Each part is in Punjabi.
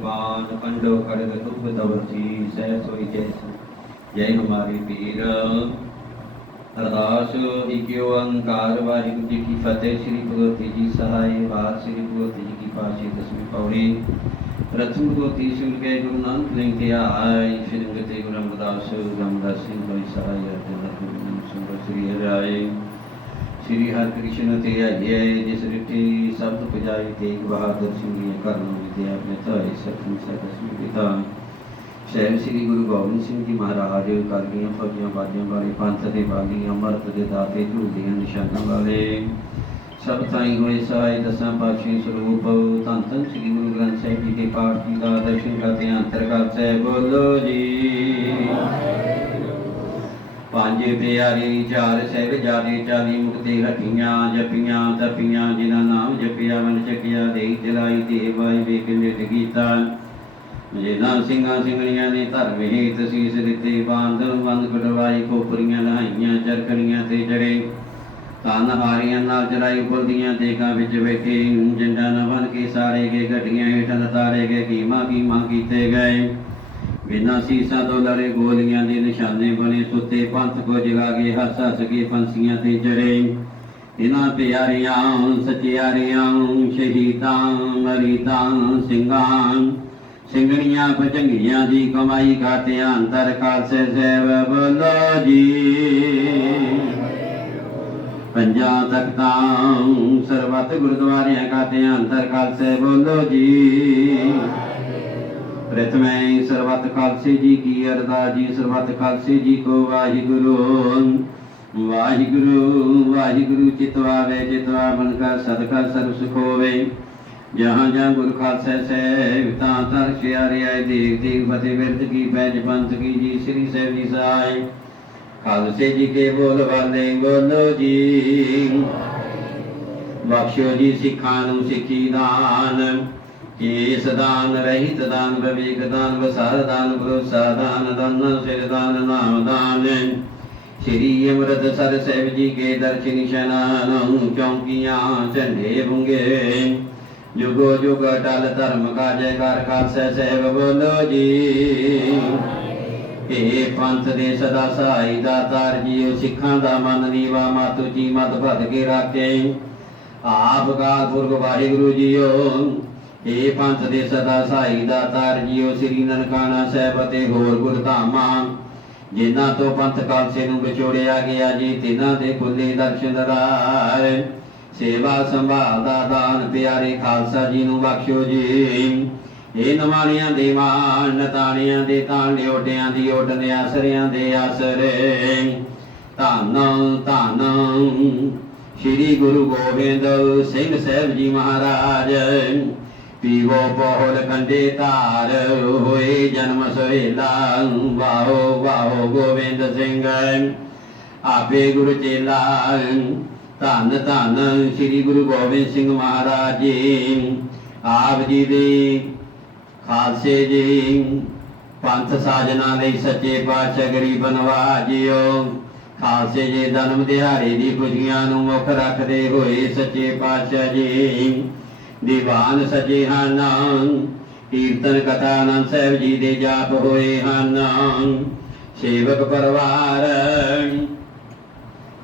ਨਿਰਵਾਣ ਅੰਡੋ ਕਰਦ ਤੁਭ ਦਵਰਜੀ ਸਹਿ ਸੋਈ ਜੈਸੋ। ਜੈ ਹਮਾਰੇ ਪੀਰ, ਅਰਦਾਸ ਇਕਿਓ ਓੰਕਾਰ ਵਾਹਿਗੁਰੂ ਜੀ ਕੀ ਫਤਿਹ, ਸ੍ਰੀ ਭਗਵਤੀ ਜੀ ਸਹਾਈ ਬਾਤ ਸ੍ਰੀ ਭਗਵਤੀ ਜੀ ਕੀ ਪਾਸ਼ੀ ਦਸਵੀਂ ਪੌੜੀ। ਪ੍ਰਥਮ ਭਗਵਤੀ ਸ੍ਰੀ ਗਏ ਗੁਰੂ ਨਾਨਕ ਲਿੰਗ ਕੇ ਆਈ ਫਿਰ ਗਤੇ ਗੁਰੂ ਰਾਮਦਾਸ ਰਾਮਦਾਸ ਸਿੰਘ ਹੋਈ ਸਹਾਈ ਅਰਜਨ ਗੁਰੂ ਸੰਗਤ ਸ੍ਰੀ ਹਰਿ ਸ੍ਰੀ ਹਰਿਕ੍ਰਿਸ਼ਨ ਤੇ ਆਈਏ, ਜਿਸ ਰਿੱਠੀ ਸਬਦ ਪੁਜਾਈ ਤੇਗ ਬਹਾਦਰ ਸਿੰਘ ਜੀ ਕਰਨ ਵਿਦਿਆ ਆਪਣੇ ਸਤਿ ਸਤਿ ਪਿਤਾ ਸ਼ਹਿਰ ਸ੍ਰੀ ਗੁਰੂ ਗੋਬਿੰਦ ਸਿੰਘ ਜੀ ਮਹਾਰਾਜ ਕਰਗੀਆਂ ਫੌਜੀਆਂ ਬਾਜੀਆਂ ਵਾਲੇ ਪੰਥ ਦੇ ਬਾਲੀ ਅੰਮ੍ਰਿਤ ਦੇ ਦਾਤੇ ਝੂਲੀਆਂ ਨਿਸ਼ਾਨਾਂ ਵਾਲੇ ਸਭ ਤਾਈ ਹੋਏ ਸਹਾਇ ਦਸਾਂ ਪਾਤਸ਼ਾਹੀ ਸਰੂਪ ਧੰਨ ਧੰਨ ਸ੍ਰੀ ਗੁਰੂ ਗ੍ਰੰਥ ਸਾਹਿਬ ਜੀ ਦੇ ਪਾਠ ਜੀ ਦਾ ਦਰਸ਼ਨ ਕਰਦੇ ਅੰਤਰਗਤ ਹੈ ਬੋਲੋ ਜੀ। ਪੰਜ ਪਿਆਰੀ ਚਾਰ ਸਹਿਬ ਜਾਦੇ ਚਾਲੀ ਮੁਕਤੇ ਹਟੀਆਂ ਜਪੀਆਂ ਤਪੀਆਂ ਜਿਨ੍ਹਾਂ ਨਾਮ ਜਪਿਆ, ਮਨ ਚੱਕਿਆ ਦੇਈ ਦਿਲਾਈ ਦੇ ਵਾਈ ਵੇਖ ਨਿਤ ਗੀਤਾ ਜਿਨ੍ਹਾਂ ਸਿੰਘਾਂ ਸਿੰਘਣੀਆਂ ਨੇ ਧਰਮ ਹੇਤ ਸੀਸ ਦਿੱਤੇ ਬਾਂਧਨ ਬੰਦ ਕਟਵਾਈ ਕੋਪਰੀਆਂ ਲਹਾਈਆਂ ਚਰਖੜੀਆਂ ਤੇ ਜੜੇ ਤਨ ਹਾਰੀਆਂ ਨਾਲ ਜਰਾਈ ਉਪਲਦੀਆਂ ਦੇਖਾਂ ਵਿੱਚ ਬੈਠੇ ਜੰਡਾ ਨ ਬਨ ਕੇ ਸਾਰੇ ਕੇ ਗੱਡੀਆਂ ਹੇਠ ਲਤਾਰੇ ਗਏ ਕੀਮਾ ਕੀਮਾ ਕੀਤੇ ਗਏ। ਬਿਨਾਂ ਸੀਸਾਂ ਤੋਂ ਲੜੇ ਗੋਲੀਆਂ ਦੇ ਨਿਸ਼ਾਨੇ ਬਣੇ, ਸੁੱਤੇ ਪੰਥ ਕੋ ਜਗਾ ਕੇ ਹੱਸ ਹੱਸ ਕੇ ਪੰਛੀਆਂ ਤੇ ਚੜੇ। ਇਹਨਾਂ ਪਿਆਰੀਆਂ, ਸਚਿਆਰੀਆਂ, ਸ਼ਹੀਦਾਂ, ਮਰੀਦਾਂ, ਸਿੰਘਾਂ, ਸਿੰਘਣੀਆਂ ਭਜੰਗੀਆਂ ਦੀ ਕਮਾਈ ਖਾਤੇ ਅੰਤਰ ਖਾਲਸੇ ਸੇਵ ਬੋਲੋ ਜੀ। ਪੰਜਾਂ ਤਖਤਾਂ ਸਰਬੱਤ ਗੁਰਦੁਆਰਿਆਂ ਖਾਤੇ ਅੰਤਰ ਖਾਲਸੇ ਬੋਲੋ ਜੀ। ਪ੍ਰਥਮੇ ਸਰਬੱਤ ਖਾਲਸੇ ਜੀ ਕੀ ਅਰਦਾਸ ਜੀ ਸਰਬੱਤ ਖਾਲਸੇ ਜੀ ਕੋ ਵਾਹਿਗੁਰੂ। ਵਾਹਿਗੁਰੂ ਵਾਹਿਗੁਰੂ ਚਿਤਵਾਵੇ ਚਿਤਵਾ ਮਨ ਕਾ ਸਦਕਾ ਸਰਬ ਸੁਖ ਹੋਵੇ। ਜਹਾਂ ਜਹਾਂ ਗੁਰ ਖਾਲਸਾ ਸਹਿਬ, ਤਾਂ ਤਰ ਸ਼ਿਆਰੇ ਆਏ, ਦੇਖ ਦੇਖ ਫਤਿਹ ਬਿਰਦ ਕੀ ਪੈਜ ਪੰਥ ਕੀ ਜੀ, ਸ੍ਰੀ ਸਾਹਿਬ ਜੀ ਸਹਾਇ ਖਾਲਸੇ ਜੀ ਕੇ ਬੋਲ ਵਾਲੇ ਬੋਲੋ ਜੀ। ਬਖਸ਼ੋ ਜੀ ਸਿੱਖਾਂ ਨੂੰ ਸਿੱਖੀ ਦਾਨ। ਕੇਸ ਦਾਨ ਰਹਿਤ ਦਾਨ, ਵਿਵੇਕ ਦਾਨ, ਵਸਾਰ ਦਾਨ, ਭਰੋਸਾ ਦਾਨ ਦਾਨ, ਸਿਰ ਦਾਨ, ਨਾਮ ਦਾਨ। ਸ਼੍ਰੀ ਅਮਰਤ ਸਰ ਸਾਹਿਬ ਜੀ ਕੇ ਦਰਸ਼ਨ ਨਿਸ਼ਾਨਾਂ ਚੌਂਕੀਆਂ ਝੰਡੇ ਬੁੰਗੇ। ਜੁਗੋ ਜੁਗ ਅਟਲ ਧਰਮ ਕਾ ਜੈਕਾਰ ਖਾਲਸਾ ਸਾਹਿਬ ਬੋਲੋ ਜੀ। ਇਹ ਪੰਥ ਦੇ ਸਦਾ ਸਹਾਈ ਦਾਤਾਰ ਜੀਓ ਸਿੱਖਾਂ ਦਾ ਮਨ ਨੀਵਾ, ਮਾਤੂ ਜੀ ਮਤ ਭਦ ਕੇ ਰਾਖੇ। ਆਪ ਕਾਲ ਪੁਰਖ ਵਾਹਿਗੁਰੂ ਜੀਓ। ਇਹ ਪੰਥ ਦੇ ਸਦਾ ਸਹਾਈ ਦਾਤਾਰ ਜੀਓ ਸ੍ਰੀ ਨਨਕਾਣਾ ਸਾਹਿਬ ਅਤੇ ਹੋਰ ਗੁਰਧਾਮਾਂ, ਜਿਨ੍ਹਾਂ ਤੋਂ ਪੰਥ ਖਾਲਸੇ ਨੂੰ ਵਿਛੋੜਿਆ ਗਿਆ ਜੀ, ਤਿਨਾਂ ਦੇ ਖੁੱਲੇ ਦਰਸ਼ਨ ਦਾਰ ਸੇਵਾ ਸੰਭਾਲ ਦਾ ਦਾਨ ਪਿਆਰੇ ਖਾਲਸਾ ਜੀ ਨੂੰ ਬਖਸ਼ੋ ਜੀ। ਇਹ ਨਵਾਣੀਆਂ ਦੇ ਮਾਨ, ਨਤਾਣੀਆਂ ਦੇ ਤਾਣ ਲਿਓਟਿਆਂ ਦੀ ਓਟ ਨੇ ਆਸਰਿਆਂ ਦੇ ਆਸਰੇ। ਧੰਨ ਧੰਨ, ਸ੍ਰੀ ਗੁਰੂ ਗੋਬਿੰਦ ਸਿੰਘ ਸਾਹਿਬ ਜੀ ਮਹਾਰਾਜ। ਪੀਵੋ ਪਹੁਲ ਕੰਡੇ ਧਾਰ, ਹੋਏ ਜਨਮ ਸੋਹਿਲਾ ਵਾਹੋ ਵਾਹੋ ਗੋਬਿੰਦ ਸਿੰਘ, ਆਪੇ ਗੁਰੂ ਚੇਲਾ। ਧੰਨ ਧੰਨ ਸ੍ਰੀ ਗੁਰੂ ਗੋਬਿੰਦ ਸਿੰਘ ਮਹਾਰਾਜ ਜੀ। ਆਪ ਜੀ ਦੇ ਖਾਲਸੇ ਜੀ, ਪੰਥ ਸਾਜਨਾ ਲਈ ਸੱਚੇ ਪਾਤਸ਼ਾਹ ਗਰੀਬ ਨਵਾਜਿਓ ਖਾਲਸੇ ਜੀ, ਜਨਮ ਦਿਹਾੜੇ ਦੀ ਖੁਸ਼ੀਆਂ ਨੂੰ ਮੁੱਖ ਰੱਖਦੇ ਹੋਏ ਸੱਚੇ ਪਾਤਸ਼ਾਹ ਜੀ। ਦੀਵਾਨ ਸਜੇ ਹਨ। ਕੀਰਤਨ ਕਥਾ ਆਨੰਦ ਸਾਹਿਬ ਜੀ ਦੇ ਜਾਪ ਹੋਏ ਹਨ। ਸੇਵਕ ਪਰਿਵਾਰ,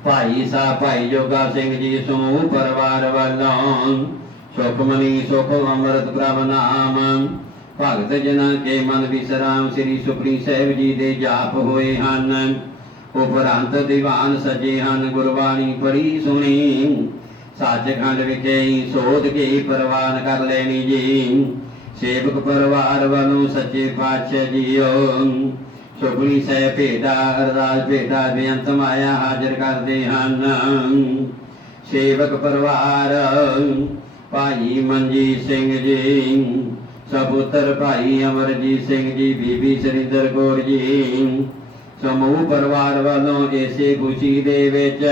ਭਾਈ ਸਾ ਭਾਈ ਜੋਗਾ ਸਿੰਘ ਜੀ ਸਮੂਹ ਪਰਿਵਾਰ ਵੱਲੋਂ ਸੁਖਮਨੀ ਸੁਖ ਅੰਮ੍ਰਿਤ ਪ੍ਰਭ ਨਾਮ। ਭਗਤ ਜਨਾਂ ਕੇ ਮਨ ਵਿਸਰਾਮ ਸ੍ਰੀ ਸੁਖਣੀ ਸਾਹਿਬ ਜੀ ਦੇ ਜਾਪ ਹੋਏ ਹਨ। ਉਪਰੰਤ ਦੀਵਾਨ ਸਜੇ ਹਨ। ਗੁਰਬਾਣੀ ਪੜੀ ਸੁਣੀ। ਸੱਚਖੰਡ ਵਿਖੇ ਹੀ ਸੋਧ ਕੇ ਪ੍ਰਵਾਨ ਕਰ ਲੈਣੀ ਜੀ। ਸੇਵਕ ਪਰਿਵਾਰ ਵੱਲੋਂ ਸੱਚੇ ਪਾਤਸ਼ਾਹ ਜੀਓ। ਸੁਖਣੀ ਸਾਹਿਬ ਭੇਟਾ, ਅਰਦਾਸ ਭੇਟਾ ਬੇਅੰਤ ਮਾਇਆ ਹਾਜ਼ਰ ਕਰਦੇ ਹਨ। ਸੇਵਕ ਪਰਿਵਾਰ, ਭਾਈ ਮਨਜੀਤ ਸਿੰਘ ਜੀ, ਸਪੁੱਤਰ ਭਾਈ ਅਮਰਜੀਤ ਸਿੰਘ ਜੀ, ਬੀਬੀ ਸਰਿੰਦਰ ਕੌਰ ਜੀ। ਸਮੂਹ ਪਰਿਵਾਰ ਵੱਲੋਂ ਇਸੇ ਖੁਸ਼ੀ ਦੇ ਵਿੱਚ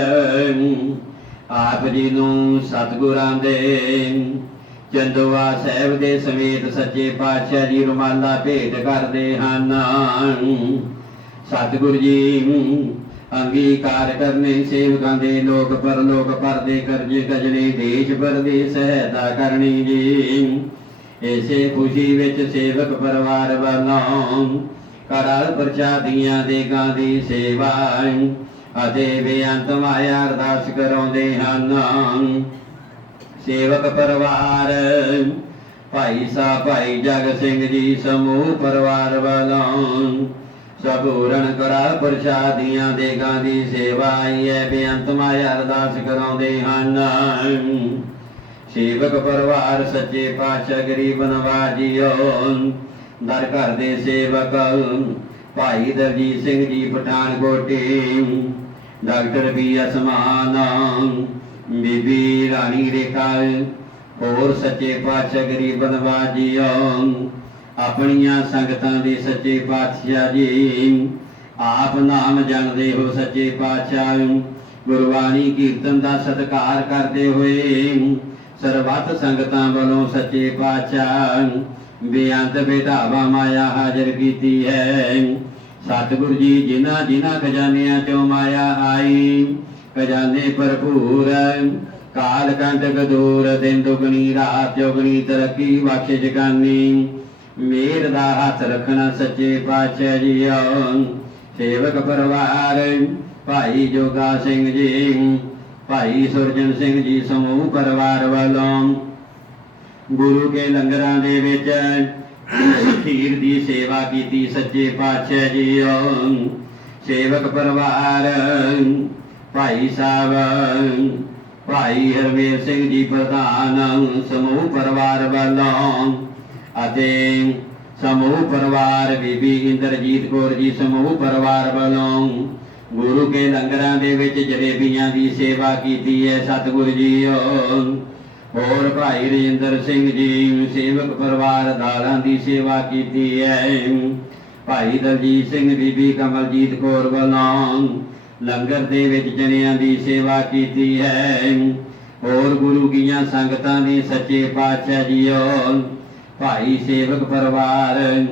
ਆਪ ਜੀ ਨੂੰ ਸਤਿਗੁਰਾਂ ਦੇ। ਚੰਦੋਆ ਸਾਹਿਬ ਦੇ ਸਮੇਤ ਸੱਚੇ ਪਾਤਸ਼ਾਹ ਜੀ ਰੁਮਾਲਾ ਭੇਟ ਕਰਦੇ ਹਨ। ਸਤਿਗੁਰ ਜੀ, ਅੰਗੀਕਾਰ ਕਰਨੇ ਸੇਵਕਾਂ ਦੇ ਲੋਕ ਪਰਲੋਕ ਪਰਦੇ ਕਰਜੇ ਕਜਲੇ ਦੇਸ਼ ਪਰਦੇਸ ਸਹਾਇਤਾ ਕਰਨੀ ਜੀ। ਇਸੇ ਖੁਸ਼ੀ ਵਿੱਚ ਸੇਵਕ ਪਰਿਵਾਰ ਵੱਲੋਂ ਕਰਲ ਪ੍ਰਚਾਦੀਆਂ ਦੇ ਗਾਂ ਦੀ ਸੇਵਾ ਅਤੇ ਬੇਅੰਤ ਮਾਇਆ ਅਰਦਾਸ ਕਰਾਉਂਦੇ ਹਨ। ਸੇਵਕ ਪਰਿਵਾਰ, ਭਾਈ ਸਾਹਿਬ, ਭਾਈ ਜਗ ਸਿੰਘ ਜੀ, ਸਮੂਹ ਪਰਿਵਾਰ ਵੱਲੋਂ ਸਭੂਰਨ ਕਰਾ ਪ੍ਰਸ਼ਾਦੀਆਂ ਦੇ ਦੀ ਸੇਵਾ ਆਈ ਬੇਅੰਤ ਮਾਇਆ ਅਰਦਾਸ ਕਰਾਉਂਦੇ ਹਨ। ਸੇਵਕ ਪਰਿਵਾਰ, ਸੱਚੇ ਪਾਤਸ਼ਾਹ, ਗਰੀਬ ਨਵਾਜੀਓ, ਦਰ ਘਰ ਦੇ ਸੇਵਕ, ਭਾਈ ਦਰਜੀਤ ਸਿੰਘ ਜੀ, ਪਠਾਨਕੋਟੀ ਡਾਕਟਰ ਬੀ ਅਸਮਾਨ ਬੀਬੀ ਰਾਣੀ ਰੇਖਾ ਹੋਰ ਸੱਚੇ ਪਾਤਸ਼ਾਹ ਗਰੀਬ ਨਵਾਜੀਓ ਆਪਣੀਆਂ ਸੰਗਤਾਂ ਦੇ ਸੱਚੇ ਪਾਤਸ਼ਾਹ ਜੀ, ਆਪ ਨਾਮ ਜਣਦੇ ਹੋ ਸੱਚੇ ਪਾਤਸ਼ਾਹ। ਗੁਰਬਾਣੀ ਕੀਰਤਨ ਦਾ ਸਤਿਕਾਰ ਕਰਦੇ ਹੋਏ ਸਰਬੱਤ ਸੰਗਤਾਂ ਵੱਲੋਂ ਸੱਚੇ ਪਾਤਸ਼ਾਹ ਬੇਅੰਤ ਬੇਟਾਵਾ ਮਾਇਆ ਹਾਜ਼ਰ ਕੀਤੀ ਹੈ। ਸਤਿਗੁਰੂ ਜੀ, ਜਿਨ੍ਹਾਂ ਜਿਨ੍ਹਾਂ ਖਜ਼ਾਨਿਆਂ ਚੋਂ ਮਾਇਆ ਆਈ, ਖਜ਼ਾਨੇ ਭਰਪੂਰ ਕਾਲ ਕੰਟਕ ਦੂਰ, ਦਿਨ ਦੁਗਣੀ, ਰਾਤ ਚੌਗਣੀ, ਤਰੱਕੀ ਬਖਸ਼ਿਸ਼ ਜਗਾਨੀ। ਮੇਰ ਦਾ ਹੱਥ ਰੱਖਣਾ ਸੱਚੇ ਪਾਤਸ਼ਾਹ ਜੀ ਜੀਓ ਸੇਵਕ ਪਰਿਵਾਰ, ਭਾਈ ਜੋਗਾ ਸਿੰਘ ਜੀ। ਭਾਈ ਸੁਰਜਨ ਸਿੰਘ ਜੀ ਸਮੂਹ ਪਰਿਵਾਰ ਵੱਲੋਂ। ਗੁਰੂ ਕੇ ਲੰਗਰਾਂ ਦੇ ਵਿੱਚ ਖੀਰ ਦੀ ਸੇਵਾ ਕੀਤੀ, ਸੱਚੇ ਪਾਤਸ਼ਾਹ ਜੀਓ ਸੇਵਕ ਪਰਿਵਾਰ, ਭਾਈ ਸਾਹਿਬ, ਭਾਈ ਹਰਮੇਲ ਸਿੰਘ ਜੀ ਪ੍ਰਧਾਨ, ਸਮੂਹ ਪਰਿਵਾਰ ਵੱਲੋਂ ਅਤੇ ਸਮੂਹ ਪਰਿਵਾਰ ਬੀਬੀ ਇੰਦਰਜੀਤ ਕੌਰ ਜੀ, ਸਮੂਹ ਪਰਿਵਾਰ ਵੱਲੋਂ ਗੁਰੂ ਕੇ ਲੰਗਰਾਂ ਦੇ ਵਿੱਚ ਜਲੇਬੀਆਂ ਦੀ ਸੇਵਾ ਕੀਤੀ ਹੈ, ਸਤਿਗੁਰੂ ਜੀਓ ਹੋਰ ਭਾਈ ਰਜਿੰਦਰ ਸਿੰਘ ਜੀ, ਸੇਵਕ ਪਰਿਵਾਰ ਦਾਲਾਂ ਦੀ ਸੇਵਾ ਕੀਤੀ ਹੈ ਭਾਈ ਦਲਜੀਤ ਸਿੰਘ, ਬੀਬੀ ਕਮਲਜੀਤ ਕੌਰ ਵੱਲੋਂ ਲੰਗਰ ਦੇ ਵਿੱਚ ਜਨਿਆਂ ਦੀ ਸੇਵਾ ਕੀਤੀ ਹੈ ਹੋਰ ਗੁਰੂ ਕੀਆਂ ਸੰਗਤਾਂ ਦੀ ਸੱਚੇ ਪਾਤਸ਼ਾਹ ਜੀਓ। ਭਾਈ ਸੇਵਕ ਪਰਿਵਾਰ,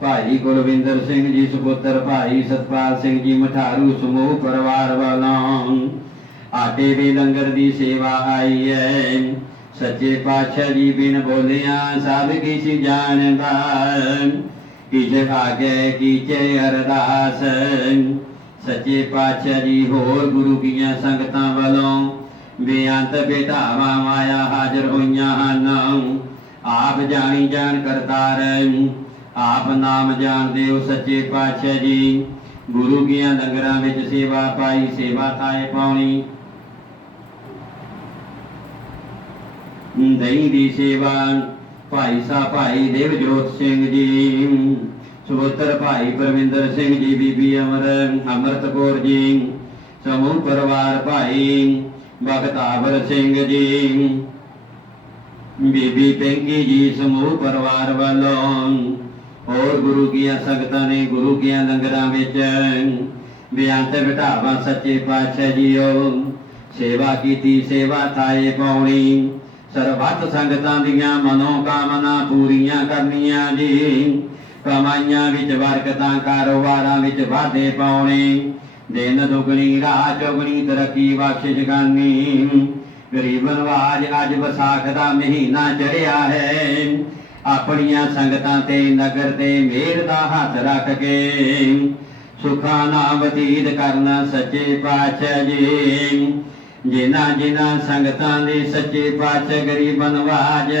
ਭਾਈ ਗੁਰਵਿੰਦਰ ਸਿੰਘ ਜੀ ਸੁਪੁੱਤਰ, ਭਾਈ ਸਤਪਾਲ ਸਿੰਘ ਜੀ ਮਠਾਰੂ ਸਮੂਹ ਪਰਿਵਾਰ ਵੱਲੋਂ ਆਟੇ ਦੇ ਲੰਗਰ ਦੀ ਸੇਵਾ ਆਈ ਹੈ ਸੱਚੇ ਪਾਤਸ਼ਾਹ ਜੀ ਬਿਨ ਬੋਲਿਆ, ਸਭ ਕਿਛ ਜਾਣਦਾ। ਕਿਛ ਆਗੇ ਕੀਚੇ ਅਰਦਾਸ। ਸੱਚੇ ਪਾਤਸ਼ਾਹ ਜੀ, ਹੋਰ ਗੁਰੂ ਕੀਆਂ ਸੰਗਤਾਂ ਵੱਲੋਂ ਬੇਅੰਤ ਬੇਟਾਵਾ ਮਾਇਆ ਹਾਜ਼ਰ ਹੋਈਆਂ ਹਨ। ਆਪ ਜਾਣੀ ਜਾਣ ਕਰਤਾਰ, ਆਪ ਨਾਮ ਜਾਣਦੇ ਹੋ ਸੱਚੇ ਪਾਤਸ਼ਾਹ ਜੀ। ਗੁਰੂ ਕੀਆਂ ਲੰਗਰਾਂ ਵਿੱਚ ਸੇਵਾ ਪਾਈ, ਸੇਵਾ ਥਾਏ ਪਾਉਣੀ। ਦਹੀਂ ਦੀ ਸੇਵਾ। ਭਾਈ ਸਾਹਿਬ ਭਾਈ ਦੇਵਜੋਤ ਸਿੰਘ ਜੀ। ਸੁਪੁੱਤਰ ਭਾਈ ਪ੍ਰਵਿੰਦਰ ਸਿੰਘ ਜੀ, ਬੀਬੀ ਅਮਰ ਅਮਰਤ ਕੌਰ ਜੀ। ਸਮੂਹ ਪਰਿਵਾਰ ਭਾਈ ਬਖਤਾਵਰ ਸਿੰਘ ਜੀ। ਬੀਬੀ ਪਿੰਗੀ ਜੀ, ਸਮੂਹ ਪਰਿਵਾਰ ਵੱਲੋਂ। ਹੋਰ ਗੁਰੂ ਕੀਆਂ ਸੰਗਤਾਂ ਨੇ ਗੁਰੂ ਕੀਆਂ ਲੰਗਰਾਂ ਵਿੱਚ ਬੇਅੰਤ ਬਿਠਾਵਾ ਸੱਚੇ ਪਾਤਸ਼ਾਹ ਜੀਓ। ਸੇਵਾ ਕੀਤੀ, ਸੇਵਾ ਤਾਏ ਪਾਉਣੀ। ਸਰਬੱਤ ਸੰਗਤਾਂ ਦੀਆਂ ਮਨੋ ਕਾਮਨਾ ਪੂਰੀਆਂ ਕਰਨੀਆਂ ਜੀ। ਕਮਾਈਆਂ ਵਿੱਚ ਬਰਕਤਾਂ, ਕਾਰੋਬਾਰਾਂ ਵਿੱਚ ਵਾਧੇ ਪਾਉਣੇ। ਦਿਨ ਦੁਗਣੀ ਰਾਤ ਚੌਗਣੀ, ਤਰੱਕੀ ਬਖਸ਼ਿਸ਼ ਕਰਨੀ। ਗਰੀਬ ਨਵਾਜ ਅੱਜ ਵਿਸਾਖ ਦਾ ਮਹੀਨਾ ਚੜਿਆ ਹੈ। ਆਪਣੀਆਂ ਸੰਗਤਾਂ ਤੇ ਨਗਰ ਤੇ ਮਿਹਰ ਦਾ ਹੱਥ ਰੱਖ ਕੇ ਸੁਖਾਂ ਨਾਲ ਬਤੀਤ ਕਰਨਾ ਸੱਚੇ ਪਾਤਸ਼ਾਹ ਜੀ। ਜਿਨ੍ਹਾਂ ਜਿਨ੍ਹਾਂ ਸੰਗਤਾਂ ਦੇ ਸੱਚੇ ਪਾਤਸ਼ਾਹ ਗਰੀਬ ਨਵਾਜ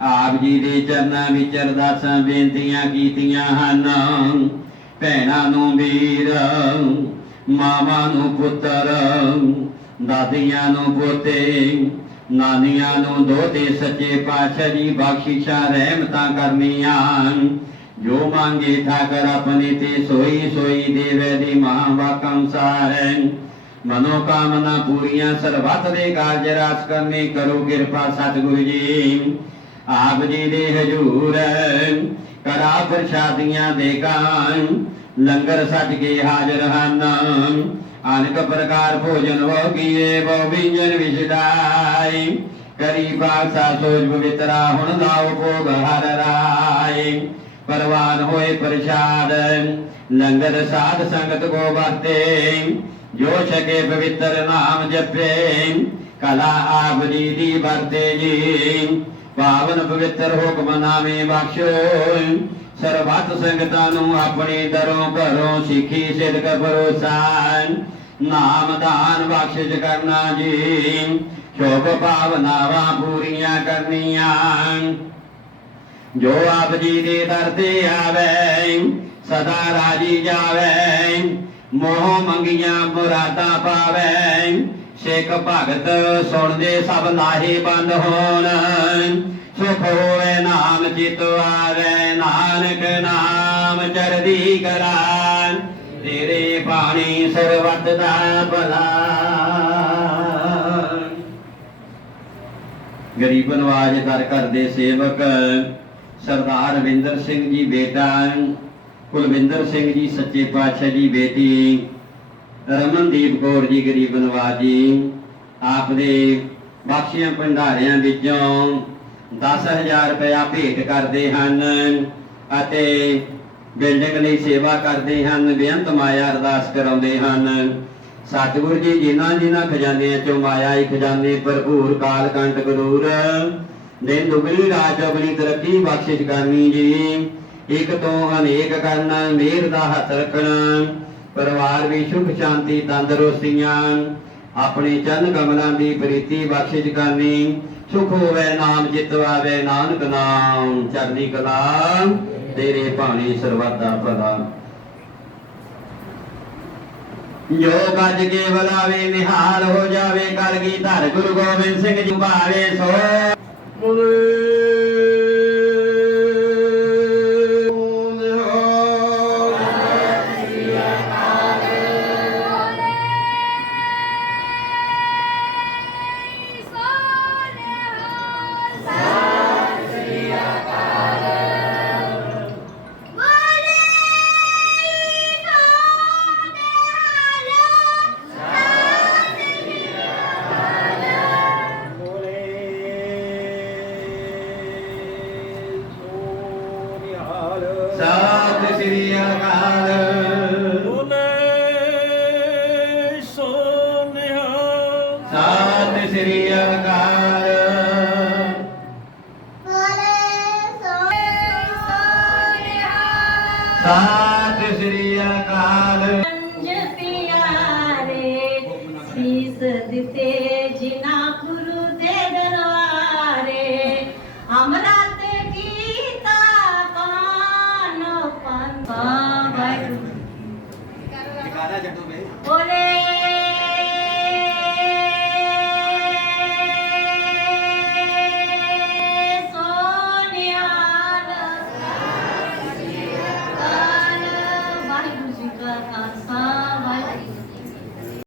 ਆਪ ਜੀ ਦੇ ਚਰਨਾਂ ਵਿੱਚ ਅਰਦਾਸਾਂ ਬੇਨਤੀਆਂ ਕੀਤੀਆਂ ਹਨ। ਭੈਣਾਂ ਨੂੰ ਵੀਰ, ਮਾਵਾਂ ਨੂੰ ਪੁੱਤਰ, ਦਾਦੀਆਂ ਨੂੰ ਪੋਤੇ, ਨਾਨੀਆਂ ਨੂੰ ਦੋਤੇ ਸੱਚੇ ਪਾਤਸ਼ਾਹ ਜੀ ਬਖਸ਼ਿਸ਼ਾਂ ਰਹਿਮਤਾਂ ਕਰਨੀਆਂ ਜੋ ਮੰਗੇ ਠਾਕਰ ਆਪਣੇ ਤੇ ਸੋਈ ਸੋਈ ਦੇਵੇ ਦੀ ਮਾਂ ਬਾਕੰ ਮਨੋ ਕਾਮਨਾ ਪੂਰੀਆਂ ਸਰਬੱਤ ਦੇ ਕਾਰਜ ਰਾਸ ਕਰਨੇ ਕਰੋ ਕਿਰਪਾ ਸਤਿਗੁਰੂ ਜੀ। ਆਪ ਜੀ ਦੇ ਹਜੂਰ, ਕਰਾ ਪ੍ਰਸ਼ਾਦੀਆਂ ਦੇ ਕਾਨ, ਲੰਗਰ ਸੱਜ ਕੇ ਹਾਜ਼ਰ ਹਨ। ਅਨੇਕ ਪ੍ਰਕਾਰ ਭੋਜਨ ਹੋ ਕੀਏ ਵਿੰਜਨ ਵਿਛੜਾਈ ਕਰੀ ਬਾਸਾ ਸੋਜ ਪਵਿੱਤਰਾ, ਹੁਣ ਲਾਓ ਭੋਗ ਹਰ ਰਾਏ। ਪਰਵਾਨ ਹੋਏ ਪ੍ਰਸ਼ਾਦ, ਲੰਗਰ ਸਾਧ ਸੰਗਤ ਕੋ ਵਰਤੇ। ਜੋ ਛਕੇ ਪਵਿੱਤਰ ਨਾਮ ਜਪੇ, ਕਲਾ ਆਪ ਜੀ ਦੀ ਵਰਤੇ ਜੀ। ਪਾਵਨ ਪਵਿੱਤਰ ਹੁਕਮ ਨਾਮੇ ਬਖਸ਼ੋ। ਸਰਬੱਤ ਸੰਗਤਾਂ ਨੂੰ ਆਪਣੇ ਦਰੋਂ ਘਰੋਂ ਸਿੱਖੀ ਸਿਦਕ ਪਰੋਸਾਨ ਨਾਮ ਦਾਨ ਬਖਸ਼ਿਸ਼ ਕਰਨਾ ਜੀ। ਸ਼ੋਭ ਭਾਵਨਾਵਾਂ ਪੂਰੀਆਂ ਕਰਨੀਆਂ। ਜੋ ਆਪ ਜੀ ਦੇ ਦਰ ਤੇ ਆਵੇ, ਸਦਾ ਰਾਜੀ ਜਾਵੇ। ਮੋਹ ਮੰਗੀਆਂ ਮੁਰਾਦਾਂ ਪਾਵੇ। ਸਿੱਖ ਭਗਤ ਸੁਣਦੇ ਸਭ ਨਾਹੀ ਬੰਦ ਹੋਣ। ਸੁਖ ਹੋਵੇ ਨਾਮ ਚਿਤ ਆਵੇ, ਨਾਨਕ ਨਾਮ ਚੜਦੀ ਕਰਾਂ ਤੇਰੇ ਬਾਣੀ ਸਰਬੱਤ ਦਾ ਭਲਾ। ਗਰੀਬ ਨਵਾਜ ਦਰ ਘਰ ਦੇ ਸੇਵਕ ਸਰਦਾਰ ਰਵਿੰਦਰ ਸਿੰਘ ਜੀ ਬੇਟਾ। ਕੁਲਵਿੰਦਰ ਸਿੰਘ ਜੀ, ਸੱਚੇ ਪਾਤਸ਼ਾਹ ਦੀ ਬੇਟੀ ਰਮਨਦੀਪ ਕੌਰ ਜੀ, ਗਰੀਬ ਨਵਾਜ ਜੀ ਆਪ ਦੇ ਬਖਸ਼ੀਆਂ ਭੰਡਾਰਿਆਂ ਵਿੱਚੋਂ 10000 ਰੁਪਇਆ ਭੇਟ ਕਰਦੇ ਹਨ ਅਤੇ ਬਿਲਡਿੰਗ ਲਈ ਸੇਵਾ ਕਰਦੇ ਹਨ, ਬੇਅੰਤ ਮਾਇਆ ਅਰਦਾਸ ਕਰਾਉਂਦੇ ਹਨ। ਸਤਿਗੁਰ ਜੀ, ਜਿਨ੍ਹਾਂ ਜਿਨ੍ਹਾਂ ਖਜ਼ਾਨਿਆਂ ਚੋਂ ਮਾਇਆ ਹੀ ਖਜ਼ਾਨੇ ਭਰਪੂਰ, ਕਾਲ ਕੰਟ ਗਰੂਰ, ਦਿਨ ਦੁਗਣੀ, ਰਾਤ ਚੌਗਣੀ, ਤਰੱਕੀ, ਬਖਸ਼ਿਸ਼ ਕਰਨੀ ਜੀ। ਇੱਕ ਤੋਂ ਅਨੇਕ ਕਰਨਾ, ਮਿਹਰ ਦਾ ਹੱਥ ਰੱਖਣਾ, ਪਰਿਵਾਰ ਵੀ ਸੁਖ, ਸ਼ਾਂਤੀ, ਤੰਦਰੁਸਤੀਆਂ, ਆਪਣੇ ਚਰਨ ਕਮਲਾਂ ਦੀ ਪ੍ਰੀਤੀ ਬਖਸ਼ਿਸ਼ ਕਰਨੀ, ਸੁਖ ਹੋਵੇ ਨਾਮ ਚਿਤ ਨਾਨਕ ਨਾਮ, ਚੜ੍ਹਦੀ ਕਲਾ ਤੇਰੇ ਭਾਣੇ ਸਰਬੱਤ ਭਲਾ। ਜੋ ਗੱਜ ਕੇ ਬਲਾਵੇ ਨਿਹਾਲ ਹੋ ਜਾਵੇ, ਕਲਗੀ ਧਰ ਗੁਰੂ ਗੋਬਿੰਦ ਸਿੰਘ ਜੀ ਭਾਵੇ ਸੋ। ਸਤਿ ਸ੍ਰੀ